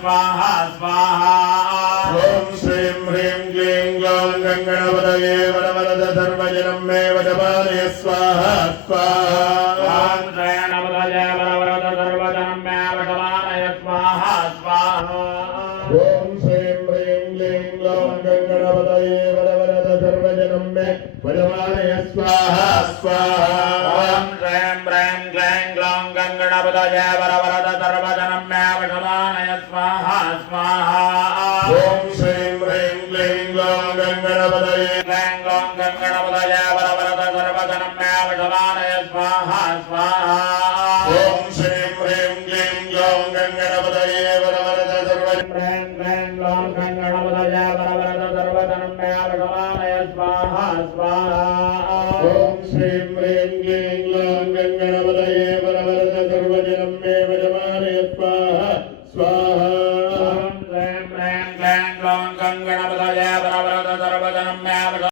स्वाहा स्वाहा ओम श्रीं ह्रीं क्लीं ग्लौं गंगणपतये वरवरद सर्वजनं मे वरपालय स्वाहा स्वाहा ओम श्रीं गणपतये वरवरद सर्वजनं मे वरपालय स्वाहा स्वाहा ओम श्रीं ह्रीं क्लीं ग्लौं गंगणपतये वरवरद सर्वजनं मे वरपालय स्वाहा स्वाहा ओम श्रीं ह्रीं क्लीं ग्लौं गंगणपतये वरवरद सर्वजनं मे वरपालय स्वाहा स्वाहा ओम श्रीं ह्रीं क्लीं ग्लौं गंगणपतये क्लीं ग्लौं गंगणपतये वरवरद सर्वजनं मे वरपालय स्वाहा स्वाहा ओम श्रीं ह्रीं क्लीं ग्लौं गंगणपतये वरवरद सर्वजनं क्लीं ग्लौं गंगणपतये वरवरद सर्वजनं मे वरपालय स्वाहा स्वाहा ओम श्रीं ह्रीं क्लीं ग्लौं गंगणपतये वरवरद सर्वजनं मे वरपालय स्वाहा स्वाहा ओम श्रीं ह्रीं क्लीं ग्लौं गंगणपतये